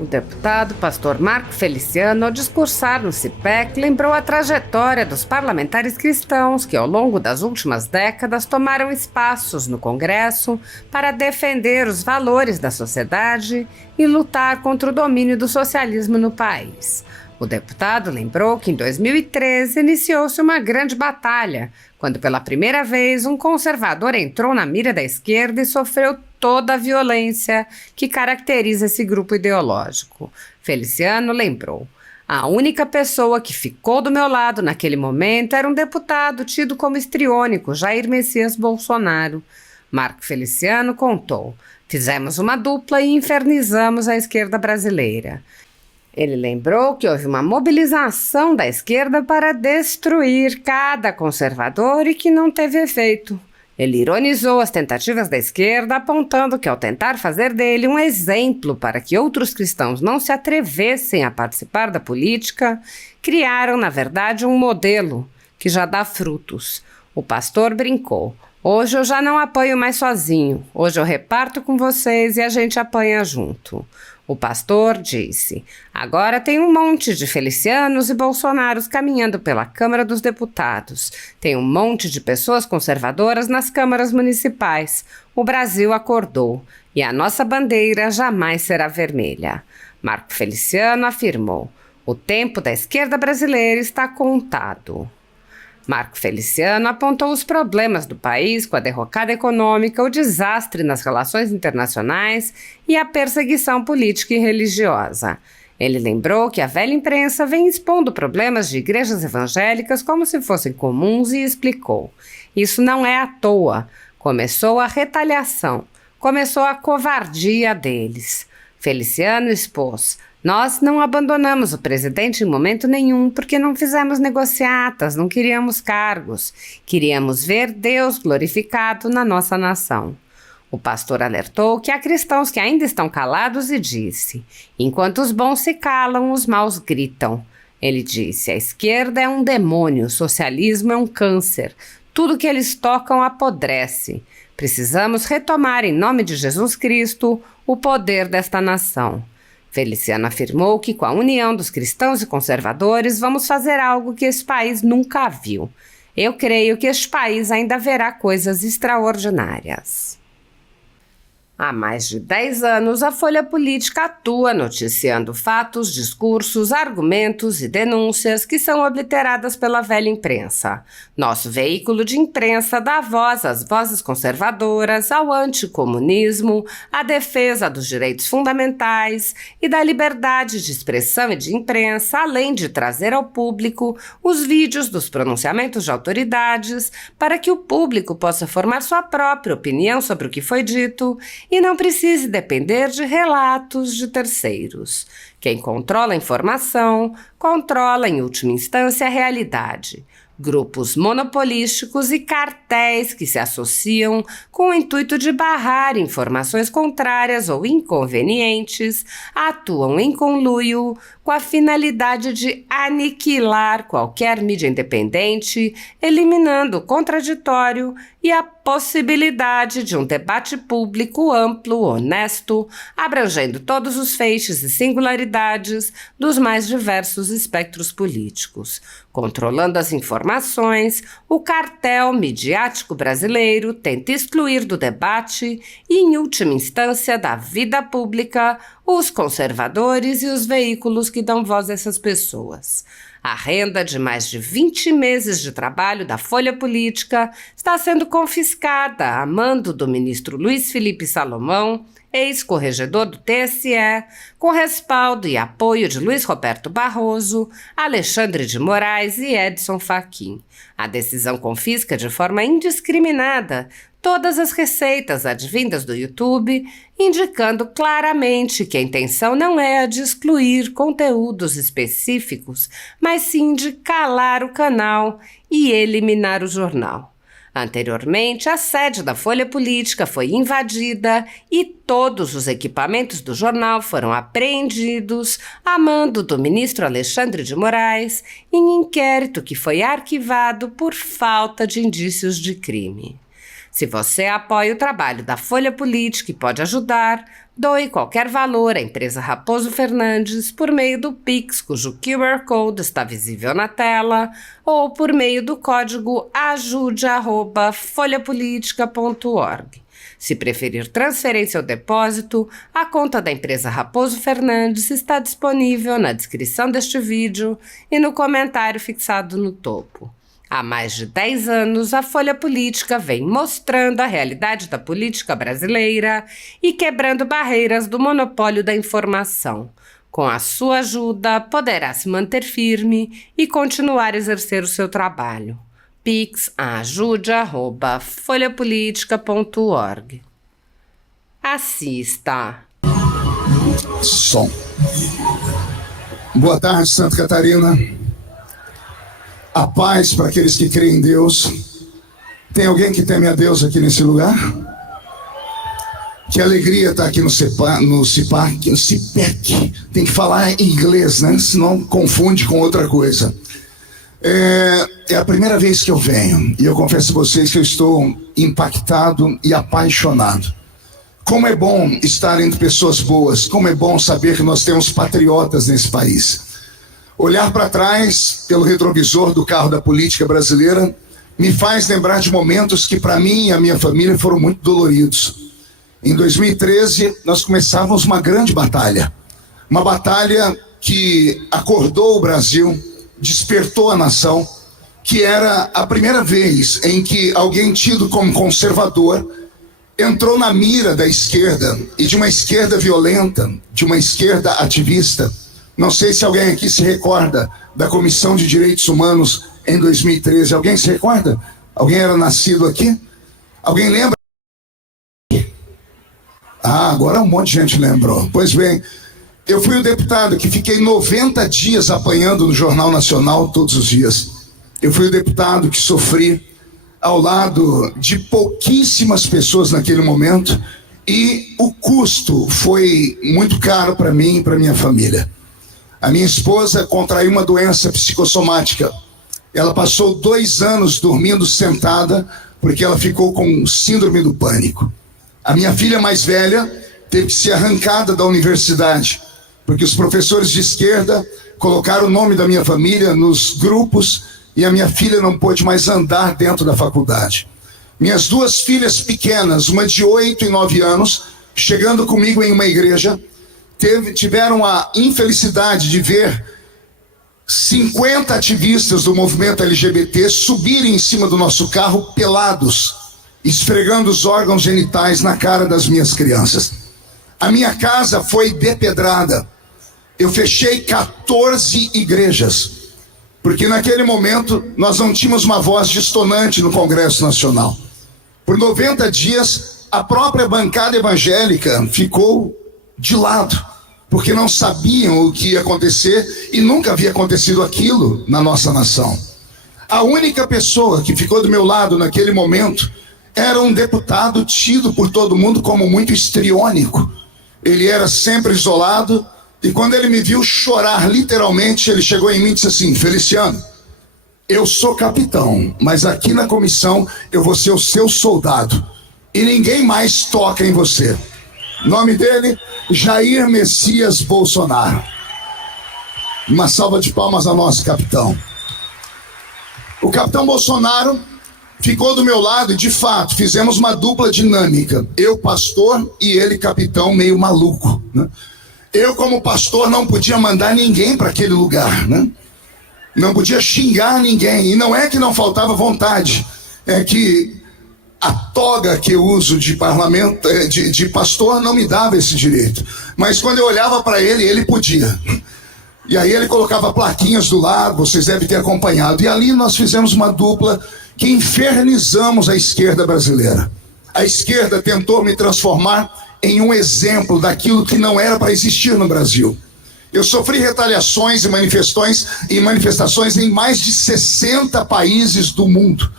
O deputado pastor Marco Feliciano, ao discursar no CIPEC, lembrou a trajetória dos parlamentares cristãos que, ao longo das últimas décadas, tomaram espaços no Congresso para defender os valores da sociedade e lutar contra o domínio do socialismo no país. O deputado lembrou que em 2013 iniciou-se uma grande batalha, quando pela primeira vez um conservador entrou na mira da esquerda e sofreu toda a violência que caracteriza esse grupo ideológico. Feliciano lembrou: a única pessoa que ficou do meu lado naquele momento era um deputado tido como histriônico, Jair Messias Bolsonaro. Marco Feliciano contou: fizemos uma dupla e infernizamos a esquerda brasileira. Ele lembrou que houve uma mobilização da esquerda para destruir cada conservador e que não teve efeito. Ele ironizou as tentativas da esquerda, apontando que, ao tentar fazer dele um exemplo para que outros cristãos não se atrevessem a participar da política, criaram, na verdade, um modelo que já dá frutos. O pastor brincou: hoje eu já não apanho mais sozinho, hoje eu reparto com vocês e a gente apanha junto. O pastor disse: agora tem um monte de Felicianos e Bolsonaros caminhando pela Câmara dos Deputados. Tem um monte de pessoas conservadoras nas câmaras municipais. O Brasil acordou e a nossa bandeira jamais será vermelha. Marco Feliciano afirmou: o tempo da esquerda brasileira está contado. Marco Feliciano apontou os problemas do país com a derrocada econômica, o desastre nas relações internacionais e a perseguição política e religiosa. Ele lembrou que a velha imprensa vem expondo problemas de igrejas evangélicas como se fossem comuns e explicou: isso não é à toa. Começou a retaliação, começou a covardia deles. Feliciano expôs: nós não abandonamos o presidente em momento nenhum porque não fizemos negociatas, não queríamos cargos. Queríamos ver Deus glorificado na nossa nação. O pastor alertou que há cristãos que ainda estão calados e disse: enquanto os bons se calam, os maus gritam. Ele disse: a esquerda é um demônio, o socialismo é um câncer. Tudo que eles tocam apodrece. Precisamos retomar, em nome de Jesus Cristo, o poder desta nação. Feliciano afirmou que, com a união dos cristãos e conservadores, vamos fazer algo que esse país nunca viu. Eu creio que este país ainda verá coisas extraordinárias. Há mais de 10 anos, a Folha Política atua noticiando fatos, discursos, argumentos e denúncias que são obliteradas pela velha imprensa. Nosso veículo de imprensa dá voz às vozes conservadoras, ao anticomunismo, à defesa dos direitos fundamentais e da liberdade de expressão e de imprensa, além de trazer ao público os vídeos dos pronunciamentos de autoridades para que o público possa formar sua própria opinião sobre o que foi dito e não precise depender de relatos de terceiros. Quem controla a informação, controla em última instância a realidade. Grupos monopolísticos e cartéis que se associam com o intuito de barrar informações contrárias ou inconvenientes atuam em conluio com a finalidade de aniquilar qualquer mídia independente, eliminando o contraditório e a possibilidade de um debate público amplo, honesto, abrangendo todos os feixes e singularidades dos mais diversos espectros políticos. Controlando as informações, o cartel midiático brasileiro tenta excluir do debate e, em última instância, da vida pública, os conservadores e os veículos que dão voz a essas pessoas. A renda de mais de 20 meses de trabalho da Folha Política está sendo confiscada a mando do ministro Luiz Felipe Salomão, ex-corregedor do TSE, com respaldo e apoio de Luiz Roberto Barroso, Alexandre de Moraes e Edson Fachin. A decisão confisca de forma indiscriminada todas as receitas advindas do YouTube, indicando claramente que a intenção não é a de excluir conteúdos específicos, mas sim de calar o canal e eliminar o jornal. Anteriormente, a sede da Folha Política foi invadida e todos os equipamentos do jornal foram apreendidos a mando do ministro Alexandre de Moraes em inquérito que foi arquivado por falta de indícios de crime. Se você apoia o trabalho da Folha Política e pode ajudar, doe qualquer valor à empresa Raposo Fernandes por meio do Pix, cujo QR Code está visível na tela, ou por meio do código ajude@folhapolitica.org. Se preferir transferência ou depósito, a conta da empresa Raposo Fernandes está disponível na descrição deste vídeo e no comentário fixado no topo. Há mais de 10 anos, a Folha Política vem mostrando a realidade da política brasileira e quebrando barreiras do monopólio da informação. Com a sua ajuda, poderá se manter firme e continuar a exercer o seu trabalho. Pix ajude@folhapolitica.org. Assista. Som. Boa tarde, Santa Catarina. A paz para aqueles que creem em Deus. Tem alguém que teme a Deus aqui nesse lugar? Que alegria estar aqui no CIPAC. Tem que falar em inglês, né? Senão confunde com outra coisa. É a primeira vez que eu venho e eu confesso a vocês que eu estou impactado e apaixonado. Como é bom estar entre pessoas boas, como é bom saber que nós temos patriotas nesse país. Olhar para trás pelo retrovisor do carro da política brasileira me faz lembrar de momentos que para mim e a minha família foram muito doloridos. Em 2013 nós começávamos uma grande batalha. Uma batalha que acordou o Brasil, despertou a nação, que era a primeira vez em que alguém tido como conservador entrou na mira da esquerda, e de uma esquerda violenta, de uma esquerda ativista. Não sei se alguém aqui se recorda da Comissão de Direitos Humanos em 2013. Alguém se recorda? Alguém era nascido aqui? Alguém lembra? Agora um monte de gente lembrou. Pois bem, eu fui o deputado que fiquei 90 dias apanhando no Jornal Nacional todos os dias. Eu fui o deputado que sofri ao lado de pouquíssimas pessoas naquele momento, e o custo foi muito caro para mim e para minha família. A minha esposa contraiu uma doença psicossomática. Ela passou 2 anos dormindo sentada porque ela ficou com síndrome do pânico. A minha filha mais velha teve que ser arrancada da universidade porque os professores de esquerda colocaram o nome da minha família nos grupos e a minha filha não pôde mais andar dentro da faculdade. Minhas 2 filhas pequenas, uma de 8 e 9 anos, chegando comigo em uma igreja, tiveram a infelicidade de ver 50 ativistas do movimento LGBT subirem em cima do nosso carro pelados, esfregando os órgãos genitais na cara das minhas crianças. A minha casa foi depedrada. Eu fechei 14 igrejas, porque naquele momento nós não tínhamos uma voz dissonante no Congresso Nacional. Por 90 dias, a própria bancada evangélica ficou de lado, porque não sabiam o que ia acontecer e nunca havia acontecido aquilo na nossa nação. A única pessoa que ficou do meu lado naquele momento era um deputado tido por todo mundo como muito histriônico. Ele era sempre isolado, e quando ele me viu chorar literalmente, ele chegou em mim e disse assim: Feliciano, eu sou capitão, mas aqui na comissão eu vou ser o seu soldado e ninguém mais toca em você. Nome dele, Jair Messias Bolsonaro. Uma salva de palmas ao nosso capitão. O capitão Bolsonaro ficou do meu lado e, de fato, fizemos uma dupla dinâmica. Eu, pastor, e ele, capitão, meio maluco, né? Eu, como pastor, não podia mandar ninguém para aquele lugar, né? Não podia xingar ninguém. E não é que não faltava vontade, é que a toga que eu uso de parlamento, de pastor, não me dava esse direito. Mas quando eu olhava para ele, ele podia. E aí ele colocava plaquinhas do lado, vocês devem ter acompanhado. E ali nós fizemos uma dupla que infernizamos a esquerda brasileira. A esquerda tentou me transformar em um exemplo daquilo que não era para existir no Brasil. Eu sofri retaliações e manifestações em mais de 60 países do mundo.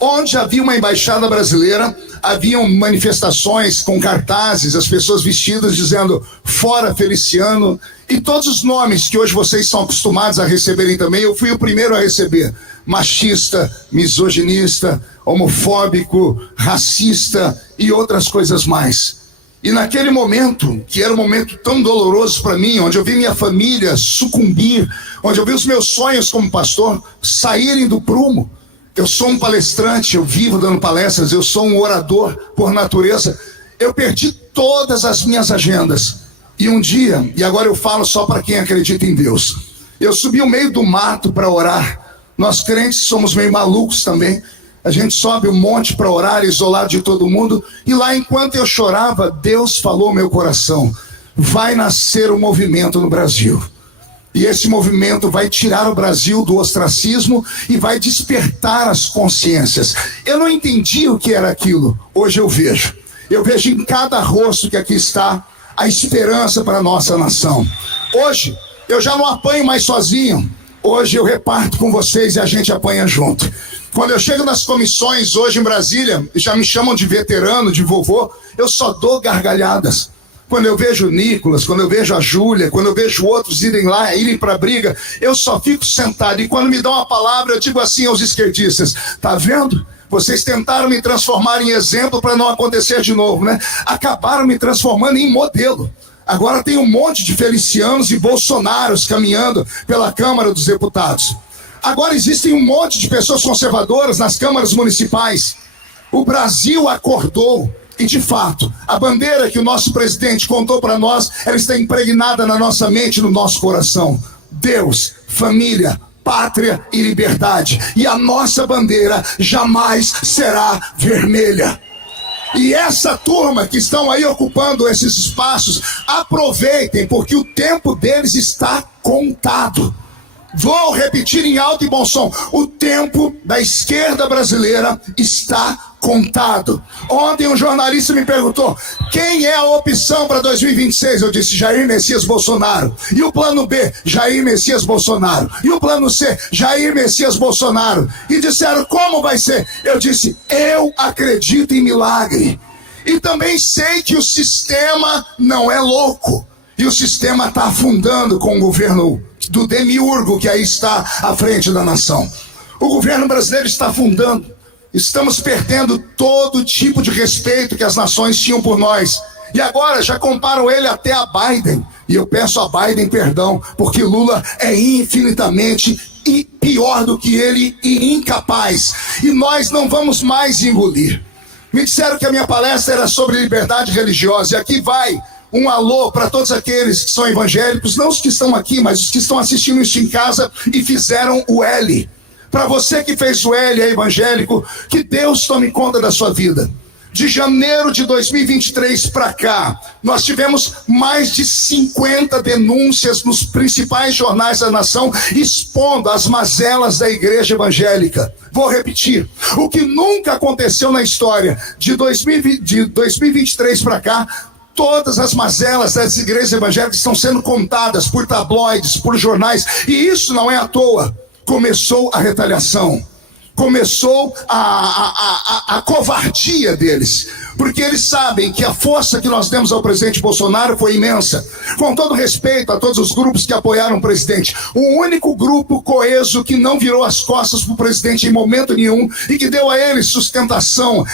Onde havia uma embaixada brasileira, haviam manifestações com cartazes, as pessoas vestidas dizendo "Fora Feliciano", e todos os nomes que hoje vocês são acostumados a receberem também, eu fui o primeiro a receber: machista, misoginista, homofóbico, racista e outras coisas mais. E naquele momento, que era um momento tão doloroso para mim, onde eu vi minha família sucumbir, onde eu vi os meus sonhos como pastor saírem do prumo. Eu sou um palestrante, eu vivo dando palestras, eu sou um orador por natureza. Eu perdi todas as minhas agendas. E um dia, e agora eu falo só para quem acredita em Deus, eu subi o meio do mato para orar. Nós crentes somos meio malucos também. A gente sobe um monte para orar, isolado de todo mundo. E lá, enquanto eu chorava, Deus falou ao meu coração: vai nascer um movimento no Brasil. E esse movimento vai tirar o Brasil do ostracismo e vai despertar as consciências. Eu não entendi o que era aquilo. Hoje eu vejo. Eu vejo em cada rosto que aqui está a esperança para a nossa nação. Hoje eu já não apanho mais sozinho. Hoje eu reparto com vocês e a gente apanha junto. Quando eu chego nas comissões hoje em Brasília, já me chamam de veterano, de vovô, eu só dou gargalhadas. Quando eu vejo o Nicolas, quando eu vejo a Júlia, quando eu vejo outros irem para a briga, eu só fico sentado. E quando me dão uma palavra, eu digo assim aos esquerdistas: tá vendo? Vocês tentaram me transformar em exemplo para não acontecer de novo, né? Acabaram me transformando em modelo. Agora tem um monte de Felicianos e Bolsonaros caminhando pela Câmara dos Deputados. Agora existem um monte de pessoas conservadoras nas câmaras municipais. O Brasil acordou. E de fato, a bandeira que o nosso presidente contou para nós, ela está impregnada na nossa mente e no nosso coração. Deus, família, pátria e liberdade. E a nossa bandeira jamais será vermelha. E essa turma que estão aí ocupando esses espaços, aproveitem, porque o tempo deles está contado. Vou repetir em alto e bom som: o tempo da esquerda brasileira está contado. Ontem um jornalista me perguntou: quem é a opção para 2026? Eu disse: Jair Messias Bolsonaro. E o plano B? Jair Messias Bolsonaro. E o plano C? Jair Messias Bolsonaro. E disseram: como vai ser? Eu disse: eu acredito em milagre. E também sei que o sistema não é louco. E o sistema está afundando com o governo do demiurgo que aí está à frente da nação. O governo brasileiro está afundando. Estamos perdendo todo tipo de respeito que as nações tinham por nós. E agora já comparam ele até a Biden. E eu peço a Biden perdão, porque Lula é infinitamente pior do que ele e incapaz. E nós não vamos mais engolir. Me disseram que a minha palestra era sobre liberdade religiosa. E aqui vai um alô para todos aqueles que são evangélicos, não os que estão aqui, mas os que estão assistindo isso em casa e fizeram o L. Para você que fez o L, é evangélico, que Deus tome conta da sua vida. De janeiro de 2023 para cá, nós tivemos mais de 50 denúncias nos principais jornais da nação expondo as mazelas da igreja evangélica. Vou repetir: o que nunca aconteceu na história de 2023 para cá, todas as mazelas das igrejas evangélicas estão sendo contadas por tabloides, por jornais, e isso não é à toa. Começou a retaliação, começou a covardia deles, porque eles sabem que a força que nós demos ao presidente Bolsonaro foi imensa. Com todo respeito a todos os grupos que apoiaram o presidente, o único grupo coeso que não virou as costas para o presidente em momento nenhum e que deu a ele sustentação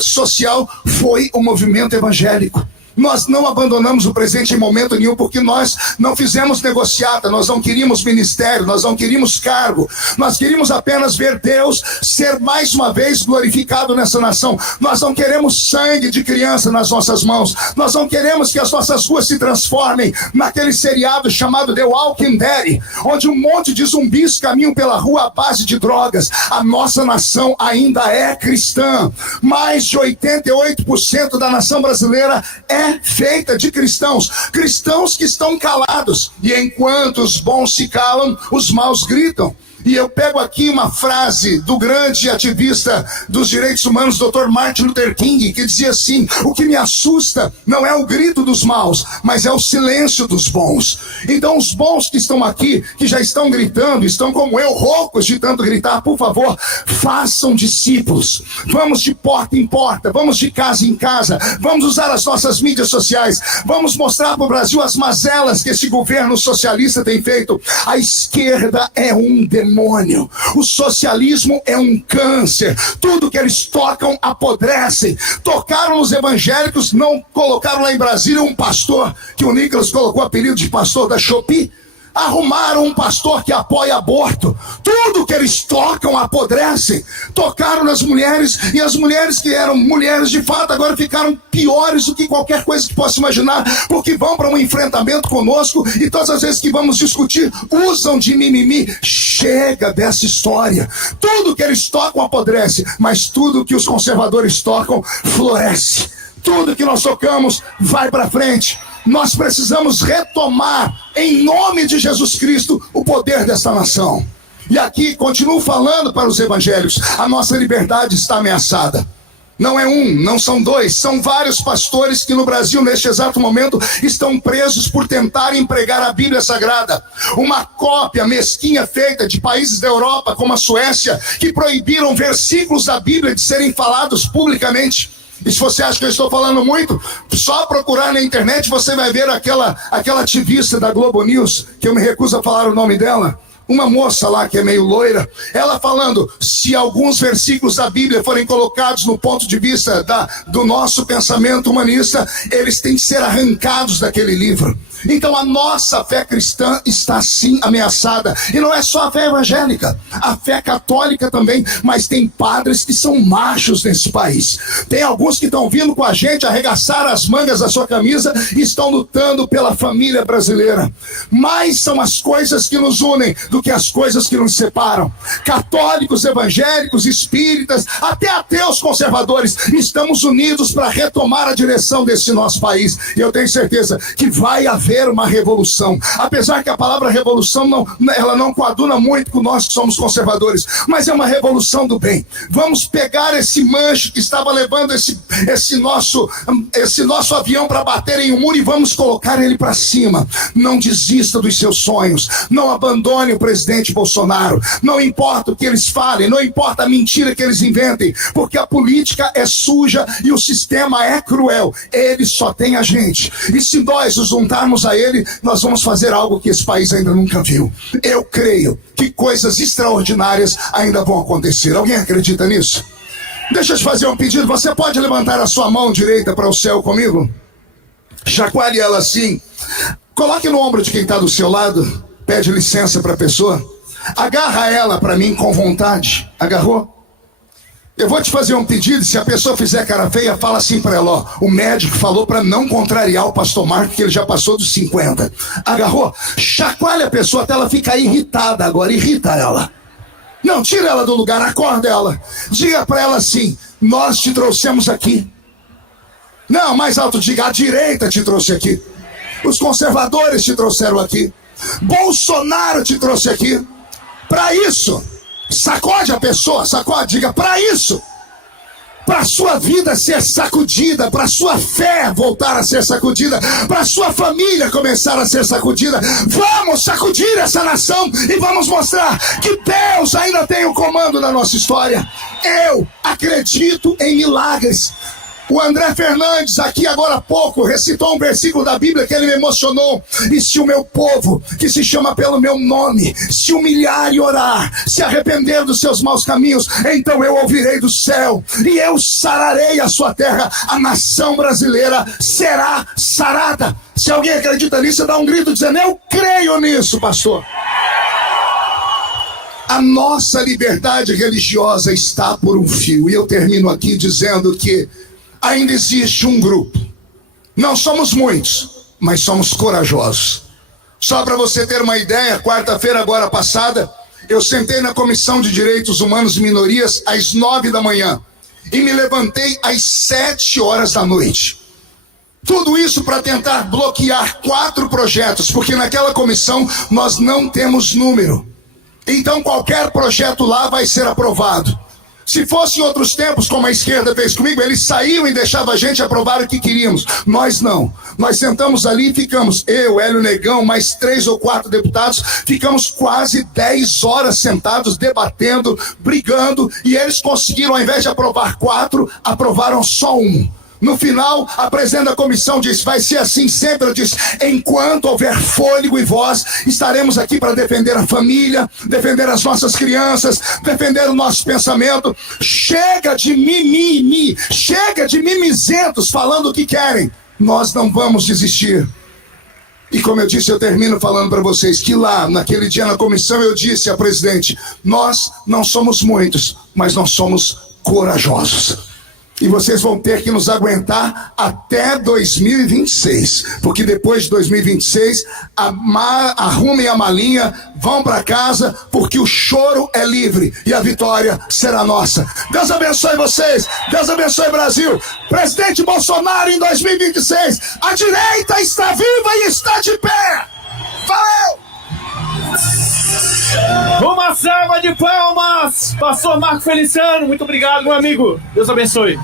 social foi o movimento evangélico. Nós não abandonamos o presidente em momento nenhum, porque nós não fizemos negociata, nós não queríamos ministério, nós não queríamos cargo, nós queríamos apenas ver Deus ser mais uma vez glorificado nessa nação. Nós não queremos sangue de criança nas nossas mãos, nós não queremos que as nossas ruas se transformem naquele seriado chamado The Walking Dead, onde um monte de zumbis caminham pela rua à base de drogas. A nossa nação ainda é cristã. Mais de 88% da nação brasileira é feita de cristãos que estão calados, e enquanto os bons se calam, os maus gritam. E eu pego aqui uma frase do grande ativista dos direitos humanos, Dr. Martin Luther King, que dizia assim: o que me assusta não é o grito dos maus, mas é o silêncio dos bons. Então os bons que estão aqui, que já estão gritando, estão como eu, roucos de tanto gritar, por favor, façam discípulos. Vamos de porta em porta, vamos de casa em casa, vamos usar as nossas mídias sociais, vamos mostrar para o Brasil as mazelas que esse governo socialista tem feito. A esquerda é um demônio. demônio. O socialismo é um câncer. Tudo que eles tocam apodrece. Tocaram nos evangélicos, não colocaram lá em Brasília um pastor, que o Nicolas colocou o apelido de pastor da Shopee. Arrumaram um pastor que apoia aborto. Tudo que eles tocam apodrece. Tocaram nas mulheres, e as mulheres que eram mulheres de fato agora ficaram piores do que qualquer coisa que possa imaginar, porque vão para um enfrentamento conosco e todas as vezes que vamos discutir usam de mimimi. Chega dessa história. Tudo que eles tocam apodrece, mas tudo que os conservadores tocam floresce. Tudo que nós tocamos vai para frente. Nós precisamos retomar, em nome de Jesus Cristo, o poder desta nação. E aqui, continuo falando para os evangélicos, a nossa liberdade está ameaçada. Não é um, não são dois, são vários pastores que no Brasil, neste exato momento, estão presos por tentarem pregar a Bíblia Sagrada. Uma cópia mesquinha feita de países da Europa, como a Suécia, que proibiram versículos da Bíblia de serem falados publicamente. E se você acha que eu estou falando muito, só procurar na internet você vai ver aquela ativista da Globo News, que eu me recuso a falar o nome dela, uma moça lá que é meio loira, ela falando, se alguns versículos da Bíblia forem colocados no ponto de vista do nosso pensamento humanista, eles têm que ser arrancados daquele livro. Então a nossa fé cristã está sim ameaçada. E não é só a fé evangélica, a fé católica também. Mas tem padres que são machos nesse país. Tem alguns que estão vindo com a gente arregaçar as mangas da sua camisa e estão lutando pela família brasileira. Mais são as coisas que nos unem do que as coisas que nos separam. Católicos, evangélicos, espíritas, até ateus conservadores, estamos unidos para retomar a direção desse nosso país. E eu tenho certeza que vai haver uma revolução, apesar que a palavra revolução ela não coaduna muito com nós que somos conservadores, mas é uma revolução do bem. Vamos pegar esse manche que estava levando esse nosso avião para bater em um muro e vamos colocar ele para cima. Não desista dos seus sonhos, não abandone o presidente Bolsonaro, não importa o que eles falem, não importa a mentira que eles inventem, porque a política é suja e o sistema é cruel. Ele só tem a gente, e se nós nos juntarmos a ele, nós vamos fazer algo que esse país ainda nunca viu. Eu creio que coisas extraordinárias ainda vão acontecer. Alguém acredita nisso? Deixa eu te fazer um pedido. Você pode levantar a sua mão direita para o céu comigo? Chacoalhe ela assim. Coloque no ombro de quem está do seu lado. Pede licença para a pessoa. Agarra ela para mim com vontade. Agarrou? Eu vou te fazer um pedido, se a pessoa fizer cara feia, fala assim para ela, ó, o médico falou para não contrariar o pastor Marco, que ele já passou dos 50. Agarrou? Chacoalha a pessoa até ela ficar irritada agora, irrita ela. Não, tira ela do lugar, acorda ela. Diga para ela assim, nós te trouxemos aqui. Não, mais alto, diga, a direita te trouxe aqui. Os conservadores te trouxeram aqui. Bolsonaro te trouxe aqui. Para isso... Sacode a pessoa, sacode, diga, para isso, para sua vida ser sacudida, para sua fé voltar a ser sacudida, para sua família começar a ser sacudida, vamos sacudir essa nação e vamos mostrar que Deus ainda tem o comando da nossa história. Eu acredito em milagres. O André Fernandes, aqui agora há pouco, recitou um versículo da Bíblia que ele me emocionou. E se o meu povo, que se chama pelo meu nome, se humilhar e orar, se arrepender dos seus maus caminhos, então eu ouvirei do céu e eu sararei a sua terra. A nação brasileira será sarada. Se alguém acredita nisso, dá um grito dizendo, eu creio nisso, pastor. A nossa liberdade religiosa está por um fio. E eu termino aqui dizendo que ainda existe um grupo. Não somos muitos, mas somos corajosos. Só para você ter uma ideia, quarta-feira agora passada, eu sentei na Comissão de Direitos Humanos e Minorias às 9 da manhã e me levantei às 7 horas da noite. Tudo isso para tentar bloquear 4 projetos, porque naquela comissão nós não temos número. Então qualquer projeto lá vai ser aprovado. Se fosse em outros tempos, como a esquerda fez comigo, eles saíam e deixavam a gente aprovar o que queríamos. Nós não. Nós sentamos ali e ficamos, eu, Hélio Negão, mais 3 ou 4 deputados, ficamos quase 10 horas sentados, debatendo, brigando, e eles conseguiram, ao invés de aprovar 4, aprovaram só 1. No final, a presidente da comissão disse, vai ser assim sempre. Eu disse, enquanto houver fôlego e voz, estaremos aqui para defender a família, defender as nossas crianças, defender o nosso pensamento. Chega de mimimi, chega de mimizentos falando o que querem. Nós não vamos desistir. E como eu disse, eu termino falando para vocês que lá, naquele dia na comissão, eu disse à presidente, nós não somos muitos, mas nós somos corajosos. E vocês vão ter que nos aguentar até 2026, porque depois de 2026, arrumem a malinha, vão para casa, porque o choro é livre e a vitória será nossa. Deus abençoe vocês, Deus abençoe o Brasil. Presidente Bolsonaro em 2026, a direita está viva e está de pé. Valeu! Uma salva de palmas, pastor Marco Feliciano, muito obrigado, meu amigo. Deus abençoe.